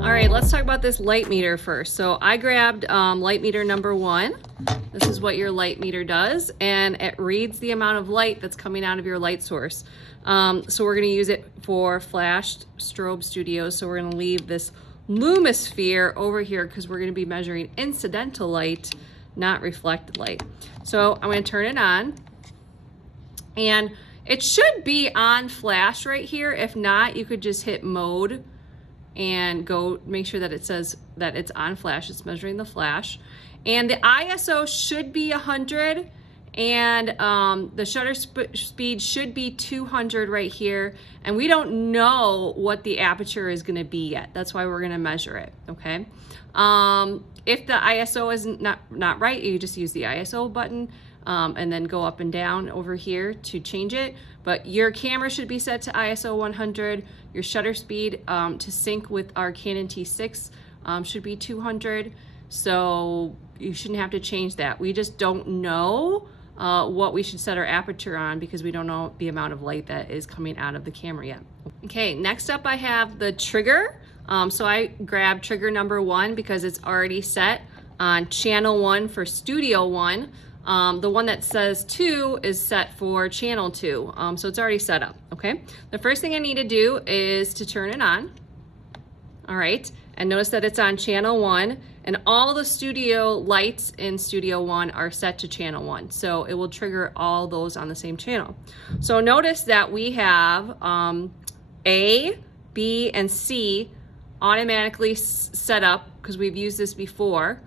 All right, let's talk about this light meter first. So I grabbed light meter number 1. This is what your light meter does, and it reads the amount of light that's coming out of your light source. So we're going to use it for flashed strobe studios. So we're going to leave this lumisphere over here because we're going to be measuring incidental light, not reflected light. So I'm going to turn it on, and it should be on flash right here. If not, you could just hit mode and go make sure that it says that it's on flash. It's measuring the flash, and the ISO should be 100, and the shutter speed should be 200 right here, and we don't know what the aperture is going to be yet. That's why we're going to measure it. Okay, if the ISO is not right, you just use the ISO button and then go up and down over here to change it. But your camera should be set to ISO 100. Your shutter speed to sync with our Canon T6 should be 200. So you shouldn't have to change that. We just don't know what we should set our aperture on because we don't know the amount of light that is coming out of the camera yet. Okay, next up I have the trigger. So I grabbed trigger number 1 because it's already set on channel 1 for studio 1. The one that says 2 is set for channel 2, so it's already set up. Okay, the first thing I need to do is to turn it on. All right, and notice that it's on channel 1, and all the studio lights in studio 1 are set to channel 1, so it will trigger all those on the same channel. So notice that we have A, B, and C automatically set up, because we've used this before,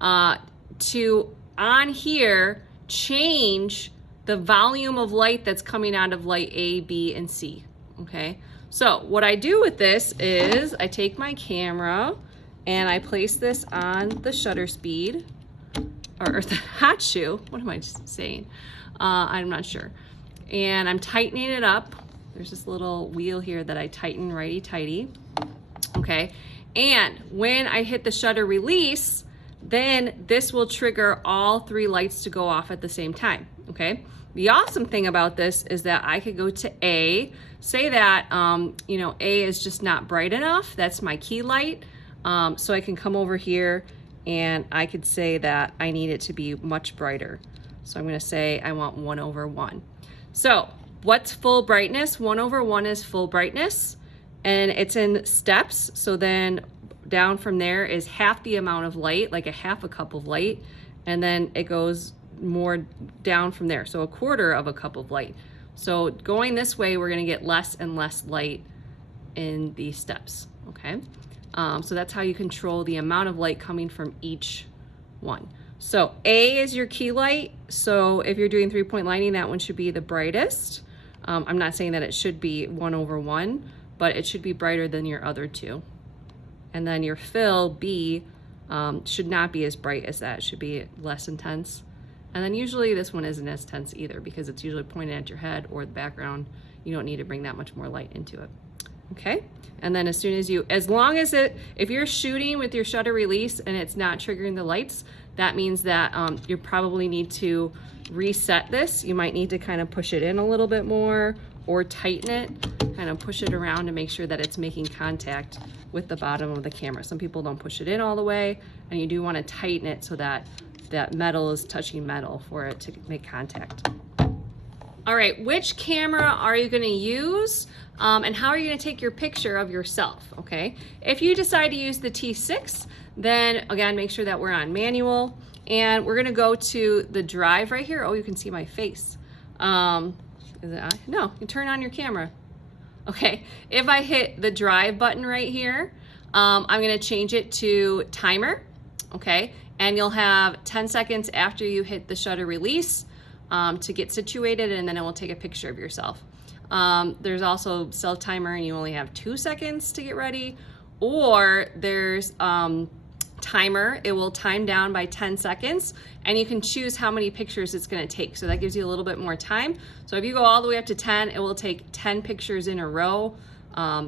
to on here change the volume of light that's coming out of light A, B, and C. Okay, so what I do with this is I take my camera and I place this on the shutter speed, or the hot shoe. What am I saying? I'm not sure. And I'm tightening it up. There's this little wheel here that I tighten righty-tighty. Okay, and when I hit the shutter release, then this will trigger all 3 lights to go off at the same time. Okay, the awesome thing about this is that I could go to A, say that you know, A is just not bright enough. That's my key light. So I can come over here and I could say that I need it to be much brighter. So I'm going to say I want 1/1. So what's full brightness? 1/1 is full brightness, and it's in steps. So then down from there is half the amount of light, like a half a cup of light, and then it goes more down from there, so 1/4 of a cup of light. So going this way, we're going to get less and less light in these steps. Okay, so that's how you control the amount of light coming from each one. So A is your key light. So if you're doing 3-point lighting, that one should be the brightest. I'm not saying that it should be 1/1, but it should be brighter than your other 2. And then your fill, B, should not be as bright as that. It should be less intense. And then usually this one isn't as intense either because it's usually pointed at your head or the background. You don't need to bring that much more light into it. Okay, and then as long as if you're shooting with your shutter release and it's not triggering the lights, that means that you probably need to reset this. You might need to kind of push it in a little bit more or tighten it, kind of push it around to make sure that it's making contact with the bottom of the camera. Some people don't push it in all the way, and you do want to tighten it so that that metal is touching metal for it to make contact. All right, which camera are you going to use, and how are you going to take your picture of yourself? Okay, if you decide to use the T6, then again, make sure that we're on manual, and we're going to go to the drive right here. Oh, you can see my face. Is it on? No, you turn on your camera. Okay, if I hit the drive button right here, I'm going to change it to timer. Okay, and you'll have 10 seconds after you hit the shutter release to get situated, and then it will take a picture of yourself. There's also self timer, and you only have 2 seconds to get ready, or there's timer. It will time down by 10 seconds, and you can choose how many pictures it's going to take. So that gives you a little bit more time. So if you go all the way up to 10, it will take 10 pictures in a row.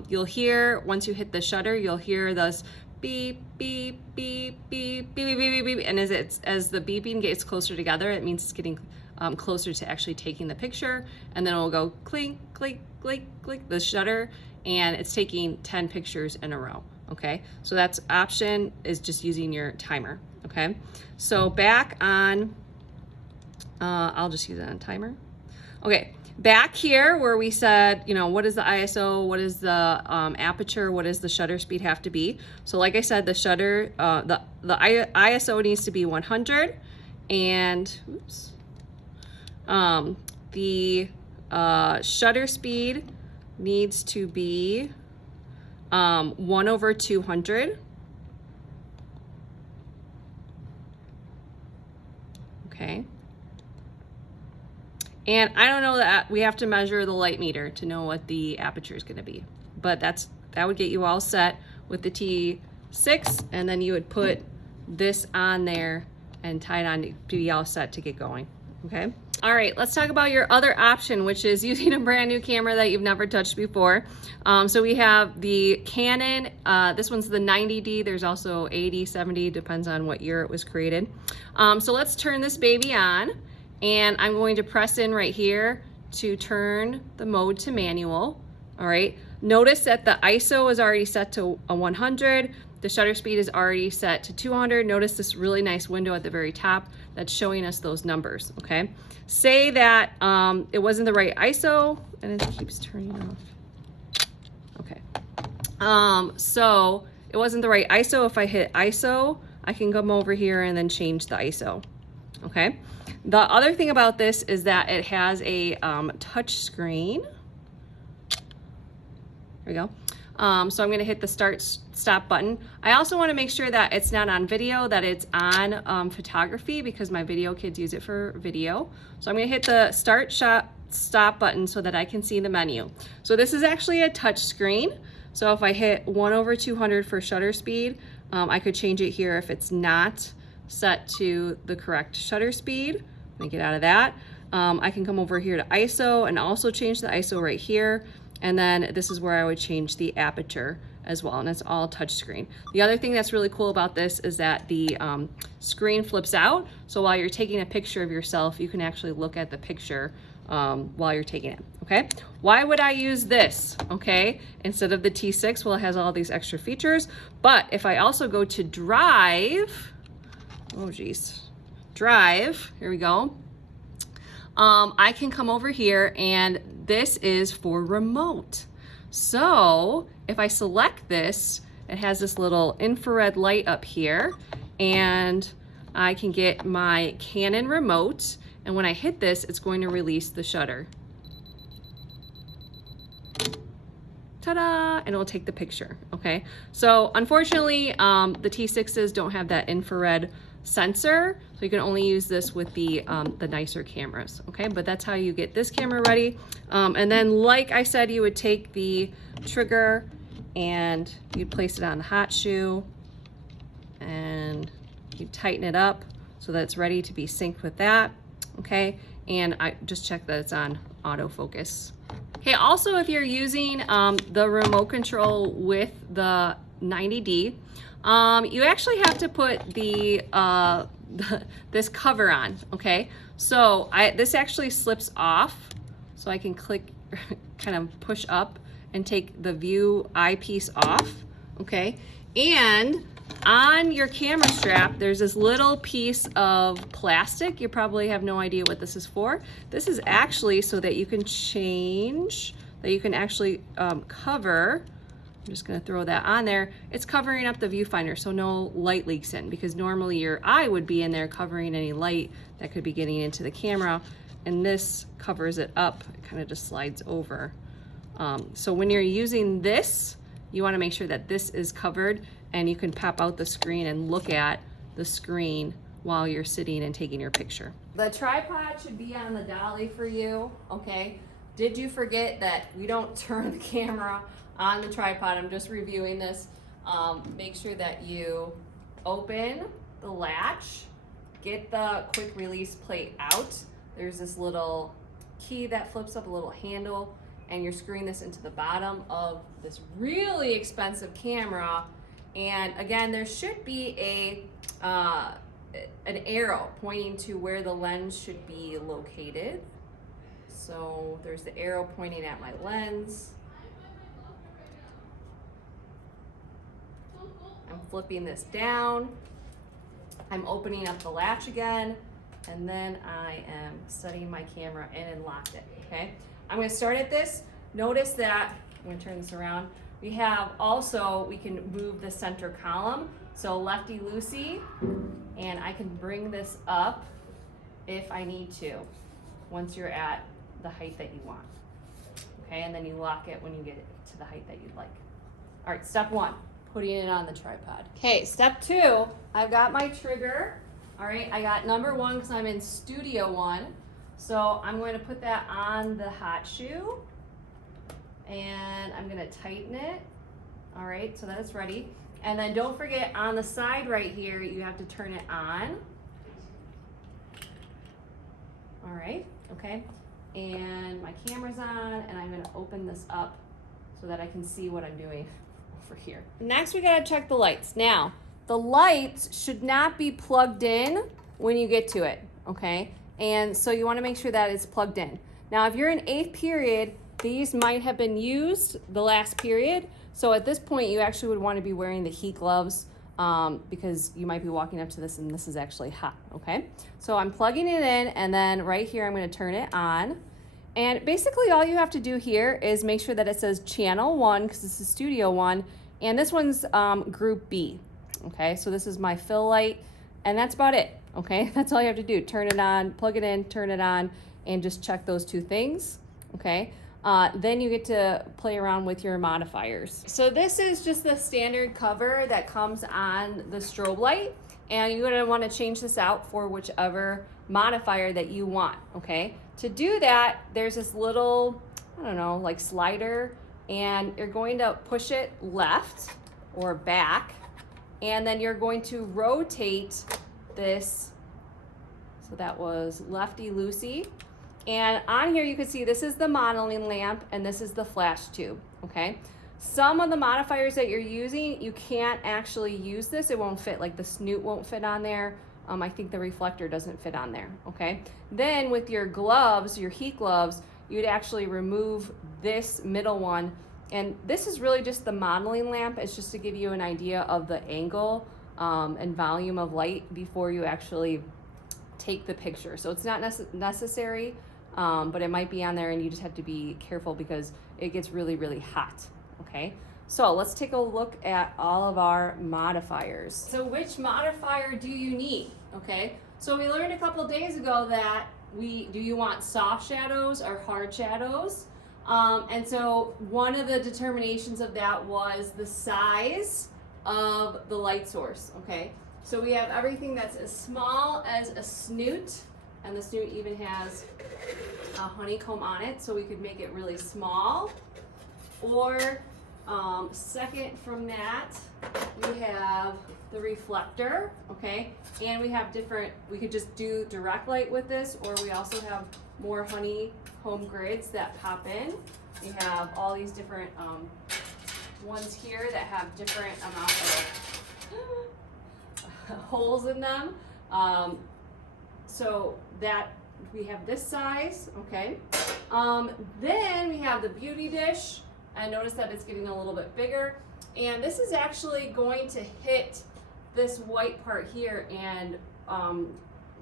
You'll hear, once you hit the shutter, you'll hear this beep, beep, beep, beep, beep, beep, beep, beep, beep. And as the beeping gets closer together, it means it's getting closer to actually taking the picture. And then it will go clink, clink, clink, clink, the shutter, and it's taking 10 pictures in a row. okay? So that's option is just using your timer, okay? So back on, I'll just use it on timer. Okay, back here where we said, you know, what is the ISO, what is the aperture, what does the shutter speed have to be? So like I said, the shutter, the ISO needs to be 100, and oops, the shutter speed needs to be 1/200. Okay. And I don't know that we have to measure the light meter to know what the aperture is going to be, but that would get you all set with the T6, and then you would put this on there and tie it on to be all set to get going. Okay. All right, let's talk about your other option, which is using a brand new camera that you've never touched before. So we have the Canon, this one's the 90D. There's also 80, 70, depends on what year it was created. So let's turn this baby on, and I'm going to press in right here to turn the mode to manual. All right, notice that the ISO is already set to a 100. The shutter speed is already set to 200. Notice this really nice window at the very top that's showing us those numbers, okay? Say that it wasn't the right ISO, and it keeps turning off. Okay, so it wasn't the right ISO. If I hit ISO, I can come over here and then change the ISO, okay? The other thing about this is that it has a touch screen. There we go. So I'm going to hit the stop button. I also want to make sure that it's not on video, that it's on photography, because my video kids use it for video. So I'm going to hit the stop button so that I can see the menu. So this is actually a touch screen. So if I hit 1/200 for shutter speed, I could change it here if it's not set to the correct shutter speed. Let me get out of that. I can come over here to ISO and also change the ISO right here. And then this is where I would change the aperture as well, and it's all touchscreen. The other thing that's really cool about this is that the screen flips out, so while you're taking a picture of yourself, you can actually look at the picture while you're taking it, okay? Why would I use this, okay, instead of the T6? Well, it has all these extra features, but if I also go to Drive, oh geez, Drive, here we go. I can come over here, and this is for remote. So if I select this, it has this little infrared light up here, and I can get my Canon remote, and when I hit this, it's going to release the shutter. Ta-da! And it'll take the picture, okay? So unfortunately, the T6s don't have that infrared sensor, so you can only use this with the nicer cameras, okay? But that's how you get this camera ready. And then, like I said, you would take the trigger and you'd place it on the hot shoe, and you tighten it up so that it's ready to be synced with that, okay? And I just check that it's on autofocus. Okay, also if you're using the remote control with the 90D, you actually have to put this cover on, okay? So this actually slips off, so I can click, kind of push up and take the view eyepiece off, okay? And on your camera strap, there's this little piece of plastic. You probably have no idea what this is for. This is actually so that you can change, that you can actually cover. I'm just gonna throw that on there. It's covering up the viewfinder so no light leaks in, because normally your eye would be in there covering any light that could be getting into the camera, and this covers it up. It kind of just slides over. So when you're using this, you wanna make sure that this is covered, and you can pop out the screen and look at the screen while you're sitting and taking your picture. The tripod should be on the dolly for you, okay? Did you forget that we don't turn the camera on the tripod? I'm just reviewing this. Make sure that you open the latch, get the quick release plate out. There's this little key that flips up, a little handle, and you're screwing this into the bottom of this really expensive camera. And again, there should be an arrow pointing to where the lens should be located. So there's the arrow pointing at my lens. I'm flipping this down. I'm opening up the latch again, and then I am setting my camera in and locked it, okay? I'm gonna start at this. Notice that, I'm gonna turn this around. We have also, we can move the center column. So lefty-loosey, and I can bring this up if I need to, once you're at the height that you want. Okay, and then you lock it when you get it to the height that you'd like. All right, step one, putting it on the tripod. Okay, step two, I've got my trigger. All right, I got number one because I'm in studio one. So I'm going to put that on the hot shoe, and I'm gonna tighten it. All right, so that it's ready. And then don't forget, on the side right here, you have to turn it on. All right, okay. And my camera's on, and I'm gonna open this up so that I can see what I'm doing over here. Next, we gotta check the lights. Now, the lights should not be plugged in when you get to it, okay? And so you wanna make sure that it's plugged in. Now, if you're in 8th period, these might have been used the last period. So at this point, you actually would want to be wearing the heat gloves because you might be walking up to this and this is actually hot, okay? So I'm plugging it in, and then right here, I'm going to turn it on. And basically all you have to do here is make sure that it says channel 1 because this is studio 1, and this one's group B, okay? So this is my fill light, and that's about it, okay? That's all you have to do. Turn it on, plug it in, turn it on, and just check those two things, okay? Then you get to play around with your modifiers. So this is just the standard cover that comes on the strobe light, and you're gonna wanna change this out for whichever modifier that you want, okay? To do that, there's this little, I don't know, like slider, and you're going to push it left or back, and then you're going to rotate this, so that was lefty-loosey. And on here you can see this is the modeling lamp and this is the flash tube, okay? Some of the modifiers that you're using, you can't actually use this. It won't fit, like the snoot won't fit on there. I think the reflector doesn't fit on there, okay? Then with your gloves, your heat gloves, you'd actually remove this middle one. And this is really just the modeling lamp. It's just to give you an idea of the angle and volume of light before you actually take the picture. So it's not necessary. But it might be on there, and you just have to be careful because it gets really, really hot, okay? So let's take a look at all of our modifiers. So which modifier do you need, okay? So we learned a couple days ago that do you want soft shadows or hard shadows? And so one of the determinations of that was the size of the light source, okay? So we have everything that's as small as a snoot, and the snoot even has a honeycomb on it, so we could make it really small. Or second from that, we have the reflector, okay? And we have different, we could just do direct light with this, or we also have more honeycomb grids that pop in. We have all these different ones here that have different amounts of holes in them. So that we have this size, okay? Then we have the beauty dish, and notice that it's getting a little bit bigger. And this is actually going to hit this white part here and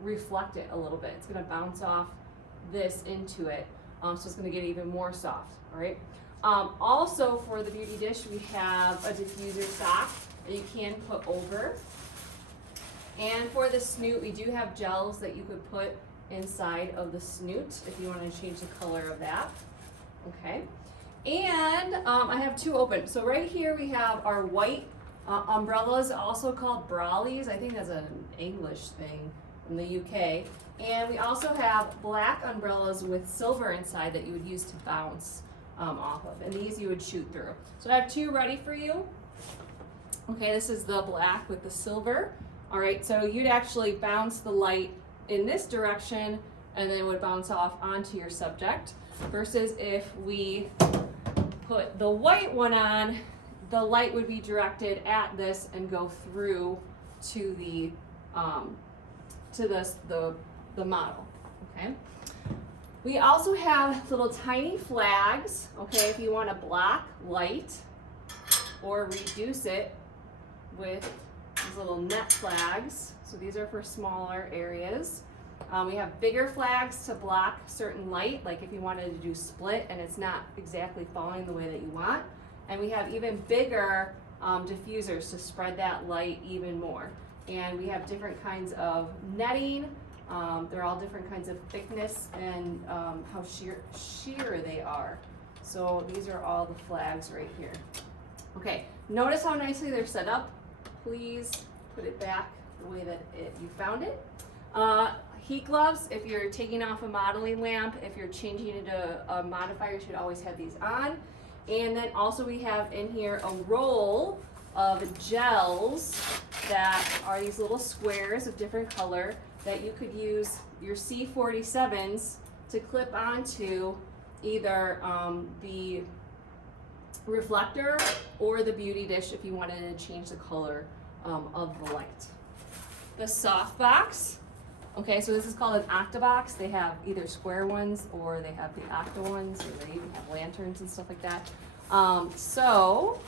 reflect it a little bit. It's gonna bounce off this into it, so it's gonna get even more soft, all right? Also for the beauty dish, we have a diffuser sock that you can put over. And for the snoot, we do have gels that you could put inside of the snoot if you want to change the color of that, okay? And I have two open. So right here we have our white umbrellas, also called brollies. I think that's an English thing from the UK. And we also have black umbrellas with silver inside that you would use to bounce off of. And these you would shoot through. So I have two ready for you. Okay, this is the black with the silver. All right, so you'd actually bounce the light in this direction and then it would bounce off onto your subject, versus if we put the white one on, the light would be directed at this and go through to the model, okay? We also have little tiny flags, okay, if you want to block light or reduce it with these little net flags. So these are for smaller areas. We have bigger flags to block certain light, like if you wanted to do split and it's not exactly falling the way that you want. And we have even bigger diffusers to spread that light even more. And we have different kinds of netting. They're all different kinds of thickness and how sheer they are. So these are all the flags right here. Okay, notice how nicely they're set up. Please put it back the way that you found it. Heat gloves, if you're taking off a modeling lamp, if you're changing it to a modifier, you should always have these on. And then also we have in here a roll of gels that are these little squares of different color that you could use your C47s to clip onto either the reflector or the beauty dish if you wanted to change the color of the light. The softbox. Okay, so this is called an octabox. They have either square ones or they have the octa ones, or they even have lanterns and stuff like that. So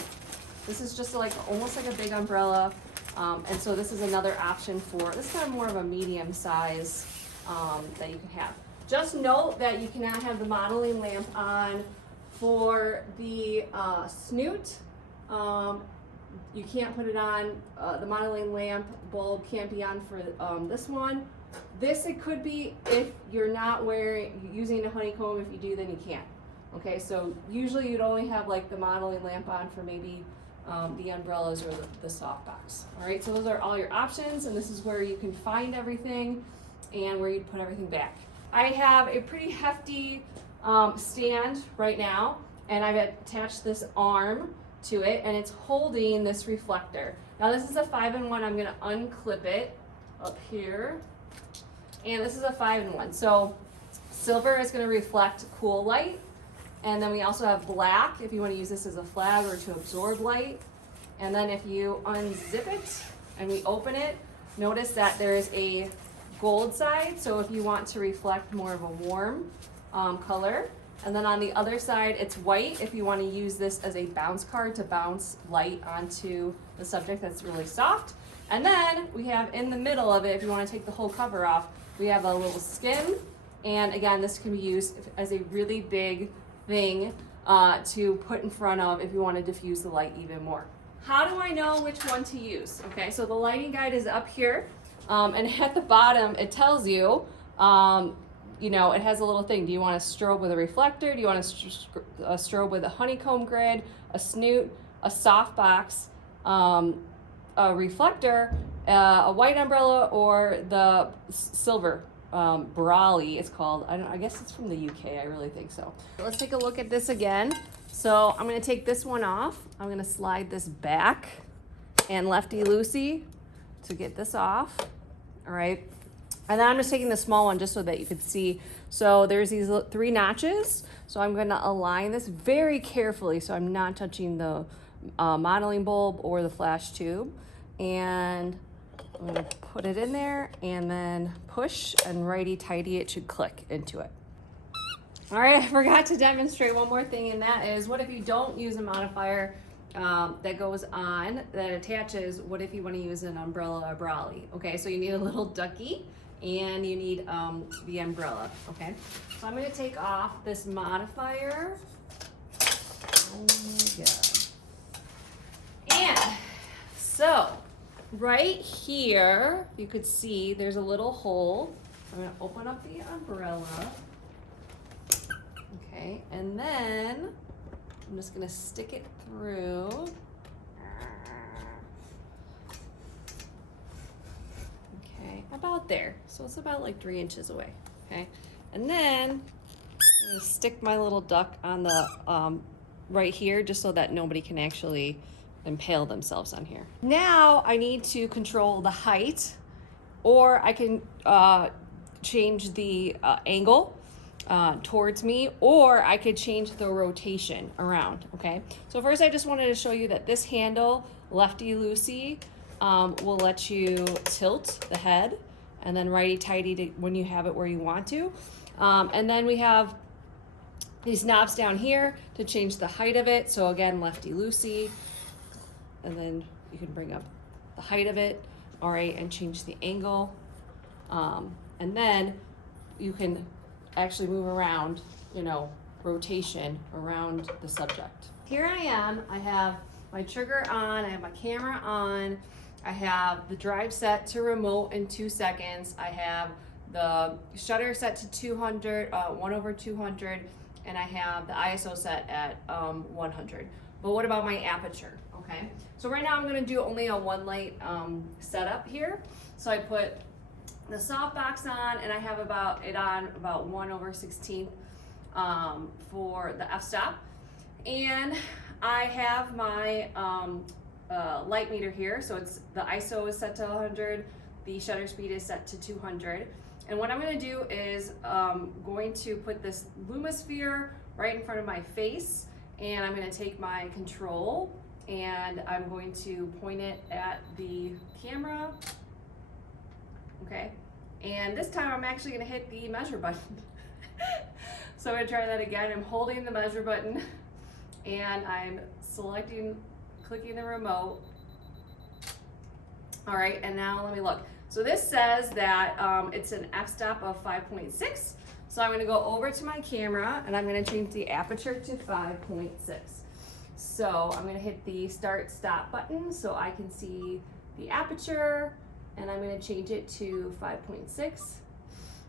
this is just like almost like a big umbrella. And so this is another option for, this is kind of more of a medium size that you can have. Just note that you cannot have the modeling lamp on for the snoot. You can't put it on, the modeling lamp bulb can't be on for this one. This, it could be if you're not using a honeycomb. If you do, then you can't. Okay, so usually you'd only have like the modeling lamp on for maybe the umbrellas or the softbox. All right, so those are all your options, and this is where you can find everything and where you'd put everything back. I have a pretty hefty stand right now, and I've attached this arm to it, and it's holding this reflector. Now this is a 5-in-1. I'm gonna unclip it up here. And this is a 5-in-1. So silver is going to reflect cool light. And then we also have black if you want to use this as a flag or to absorb light. And then if you unzip it and we open it, notice that there is a gold side. So if you want to reflect more of a warm color. And then on the other side, it's white if you want to use this as a bounce card to bounce light onto the subject that's really soft. And then we have in the middle of it, if you want to take the whole cover off, we have a little skin. And again, this can be used as a really big thing to put in front of if you want to diffuse the light even more. How do I know which one to use? Okay, so the lighting guide is up here. And at the bottom, it tells you, you know, it has a little thing. Do you want a strobe with a reflector? Do you want a strobe with a honeycomb grid, a snoot, a softbox, a reflector, a white umbrella, or the silver Brawley it's called. I guess it's from the UK. I really think so. Let's take a look at this again. So I'm going to take this one off. I'm going to slide this back and lefty-loosey to get this off. All right. And then I'm just taking the small one just so that you could see. So there's these 3 notches. So I'm going to align this very carefully so I'm not touching the modeling bulb or the flash tube. And I'm going to put it in there and then push, and righty-tighty it should click into it. All right, I forgot to demonstrate one more thing, and that is, what if you don't use a modifier that goes on, that attaches? What if you want to use an umbrella or Brawley? Okay, so you need a little ducky and you need the umbrella, okay? So I'm going to take off this modifier. Oh my God. And so right here, you could see there's a little hole. I'm going to open up the umbrella. Okay, and then I'm just going to stick it through. Okay, about there. So it's about like 3 inches away. Okay, and then I'm going to stick my little duck on the right here, just so that nobody can actually impale themselves on here. Now I need to control the height, or I can change the angle towards me, or I could change the rotation around. Okay, so first I just wanted to show you that this handle, lefty-loosey, will let you tilt the head, and then righty-tighty when you have it where you want to. And then we have these knobs down here to change the height of it. So again, lefty-loosey, and then you can bring up the height of it, all right, and change the angle. And then you can actually move around, you know, rotation around the subject. Here I am, I have my trigger on, I have my camera on, I have the drive set to remote in 2 seconds, I have the shutter set to 200, 1/200, and I have the ISO set at 100. But what about my aperture? Okay, so right now I'm gonna do only a one light setup here. So I put the softbox on, and I have it on about 1/16 for the f-stop. And I have my light meter here, so it's the ISO is set to 100, the shutter speed is set to 200. And what I'm going to do is going to put this Lumisphere right in front of my face, and I'm going to take my control and I'm going to point it at the camera. Okay, and this time I'm actually going to hit the measure button. So I'm going to try that again. I'm holding the measure button and I'm clicking the remote. All right, and now let me look. So this says that it's an f-stop of 5.6. So I'm gonna go over to my camera and I'm gonna change the aperture to 5.6. So I'm gonna hit the start stop button so I can see the aperture, and I'm gonna change it to 5.6.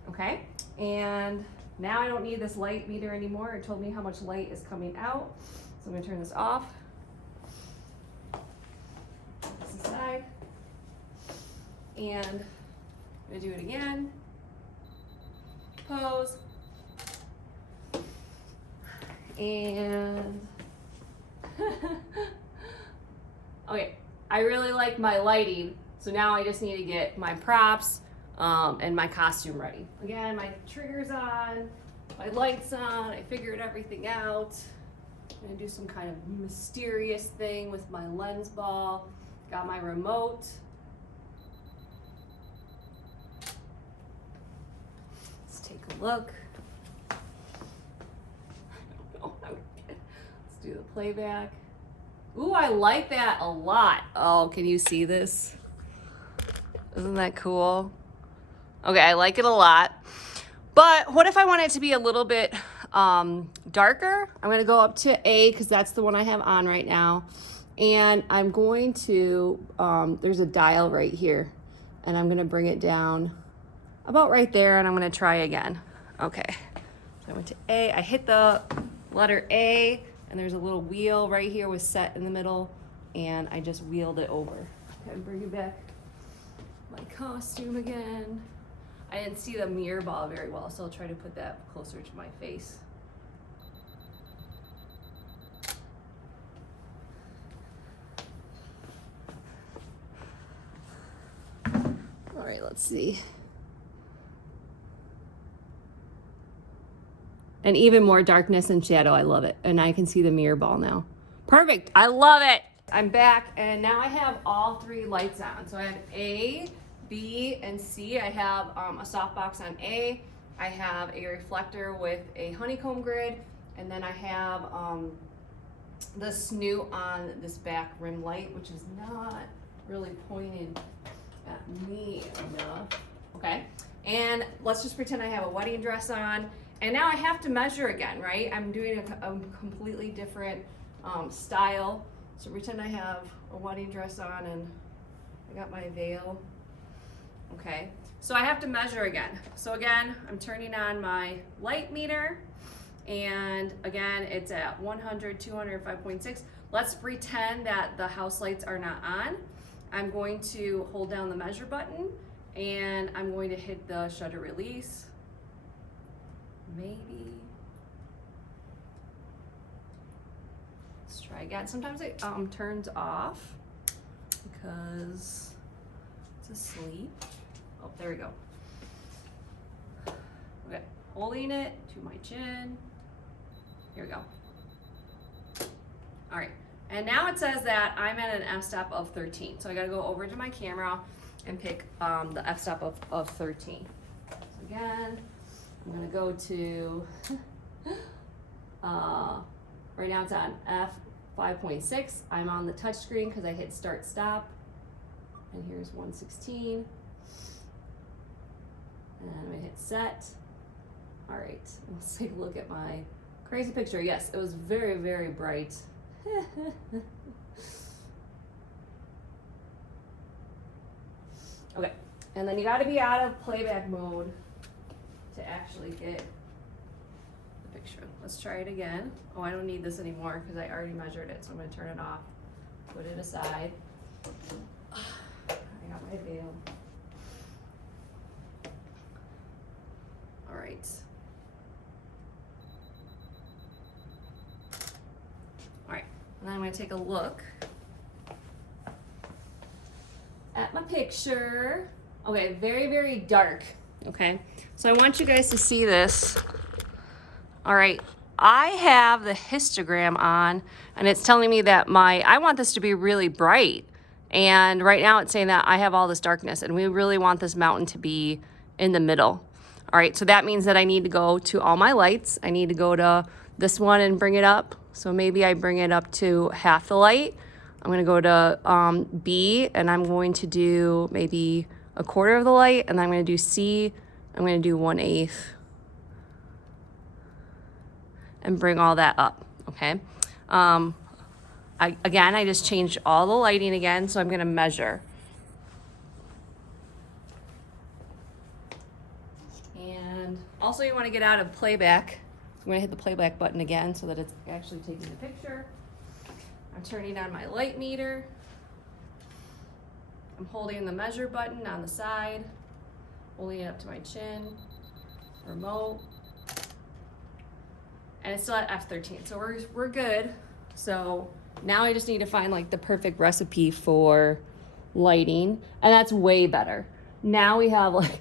Okay, and now I don't need this light meter anymore. It told me how much light is coming out. So I'm gonna turn this off. Put this aside. And I'm gonna do it again. Pose. And okay, I really like my lighting, so now I just need to get my props and my costume ready. Again, my trigger's on, my light's on, I figured everything out. I'm gonna do some kind of mysterious thing with my lens ball. Got my remote. Let's take a look. I don't know how to get. Let's do the playback. Ooh, I like that a lot. Oh, can you see this? Isn't that cool? Okay, I like it a lot. But what if I want it to be a little bit darker? I'm gonna go up to A because that's the one I have on right now. And I'm going to, there's a dial right here, and I'm gonna bring it down about right there, and I'm gonna try again. Okay, so I went to A, I hit the letter A, and there's a little wheel right here with set in the middle, and I just wheeled it over. Okay, bring it back. My costume again. I didn't see the mirror ball very well, so I'll try to put that closer to my face. All right, let's see. And even more darkness and shadow, I love it. And I can see the mirror ball now. Perfect, I love it. I'm back, and now I have all three lights on. So I have A, B, and C. I have a softbox on A. I have a reflector with a honeycomb grid, and then I have the snoot on this back rim light, which is not really pointed at me enough. Okay, and let's just pretend I have a wedding dress on, and now I have to measure again, right? I'm doing a completely different style. So pretend I have a wedding dress on and I got my veil. Okay, so I have to measure again. So again, I'm turning on my light meter, and again, it's at 100, 200, 5.6. Let's pretend that the house lights are not on. I'm going to hold down the measure button, and I'm going to hit the shutter release. Maybe. Let's try again. Sometimes it turns off because it's asleep. Oh, there we go. Okay, holding it to my chin. Here we go. All right, and now it says that I'm at an f-stop of 13. So I gotta go over to my camera and pick the f-stop of 13. So again, I'm gonna go to, right now it's on f5.6. I'm on the touch screen because I hit start stop. And here's 116. And I'm gonna hit set. All right, let's take a look at my crazy picture. Yes, it was very, very bright. Okay, and then you gotta be out of playback mode to actually get the picture. Let's try it again. Oh, I don't need this anymore because I already measured it, so I'm gonna turn it off, put it aside. I got my veil. All right. All right, and then I'm gonna take a look at my picture. Okay, very, very dark. Okay, so I want you guys to see this. All right, I have the histogram on, and it's telling me that I want this to be really bright. And right now it's saying that I have all this darkness, and we really want this mountain to be in the middle. All right, so that means that I need to go to all my lights. I need to go to this one and bring it up. So maybe I bring it up to half the light. I'm gonna go to B, and I'm going to do maybe a quarter of the light, and then I'm gonna do C, I'm gonna do 1/8, and bring all that up, okay? Again, I just changed all the lighting again, so I'm gonna measure. And also you wanna get out of playback. I'm gonna hit the playback button again so that it's actually taking the picture. I'm turning on my light meter. I'm holding the measure button on the side, holding it up to my chin, remote, and it's still at F13, so we're good. So now I just need to find like the perfect recipe for lighting, and that's way better. Now we have like,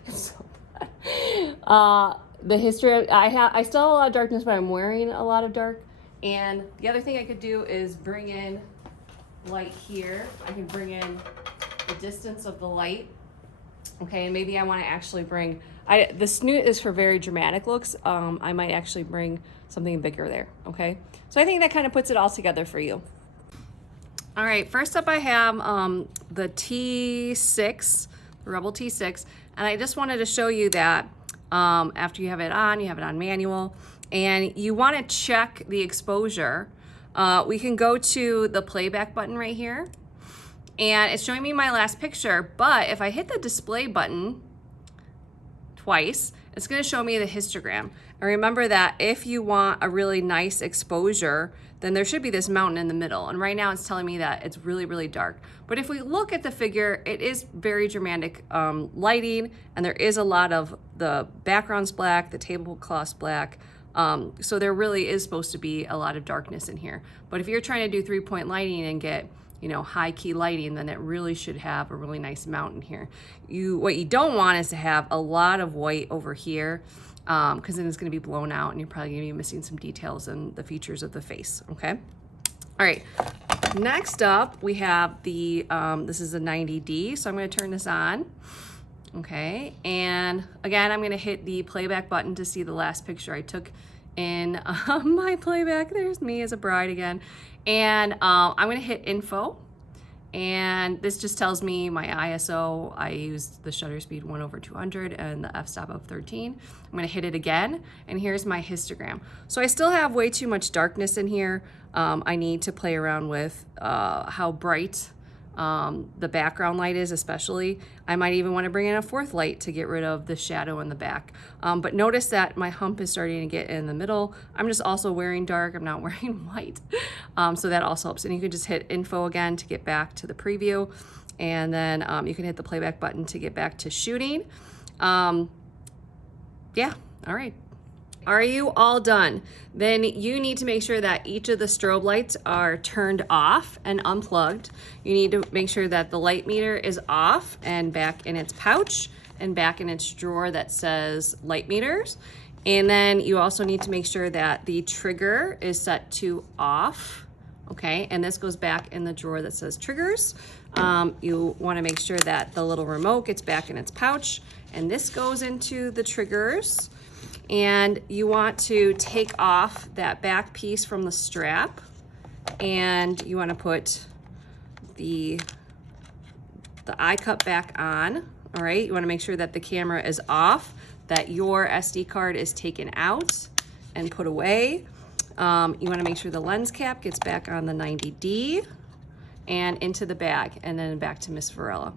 the history, I still have a lot of darkness, but I'm wearing a lot of dark. And the other thing I could do is bring in light here. I can bring in the distance of the light. Okay, and maybe I want to actually bring, the snoot is for very dramatic looks. I might actually bring something bigger there, okay? So I think that kind of puts it all together for you. All right, first up I have the T6, the Rebel T6, and I just wanted to show you that after you have it on manual, and you want to check the exposure. We can go to the playback button right here, and it's showing me my last picture, but if I hit the display button twice, it's going to show me the histogram. And remember that if you want a really nice exposure, then there should be this mountain in the middle. And right now it's telling me that it's really, really dark. But if we look at the figure, it is very dramatic lighting, and there is a lot of the background's black, the tablecloth's black. So there really is supposed to be a lot of darkness in here. But if you're trying to do 3-point lighting and get, you know, high key lighting, then it really should have a really nice mountain here. What you don't want is to have a lot of white over here, because then it's going to be blown out and you're probably going to be missing some details and the features of the face, okay? All right, next up we have the, this is a 90D, so I'm going to turn this on. Okay, and again, I'm gonna hit the playback button to see the last picture I took in my playback. There's me as a bride again. And I'm gonna hit info, and this just tells me my ISO. I used the shutter speed 1/200 and the f-stop of 13. I'm gonna hit it again, and here's my histogram. So I still have way too much darkness in here. I need to play around with how bright the background light is, especially. I might even want to bring in a fourth light to get rid of the shadow in the back. But notice that my hump is starting to get in the middle. I'm just also wearing dark, I'm not wearing white. So that also helps. And you can just hit info again to get back to the preview. And then you can hit the playback button to get back to shooting. Yeah, all right. Are you all done? Then you need to make sure that each of the strobe lights are turned off and unplugged. You need to make sure that the light meter is off and back in its pouch and back in its drawer that says light meters. And then you also need to make sure that the trigger is set to off, okay? And this goes back in the drawer that says triggers. You wanna make sure that the little remote gets back in its pouch, and this goes into the triggers. And you want to take off that back piece from the strap, and you want to put the the eye cup back on. All right, you want to make sure that the camera is off, that your SD card is taken out and put away. You want to make sure the lens cap gets back on the 90D and into the bag, and then back to Miss Varela.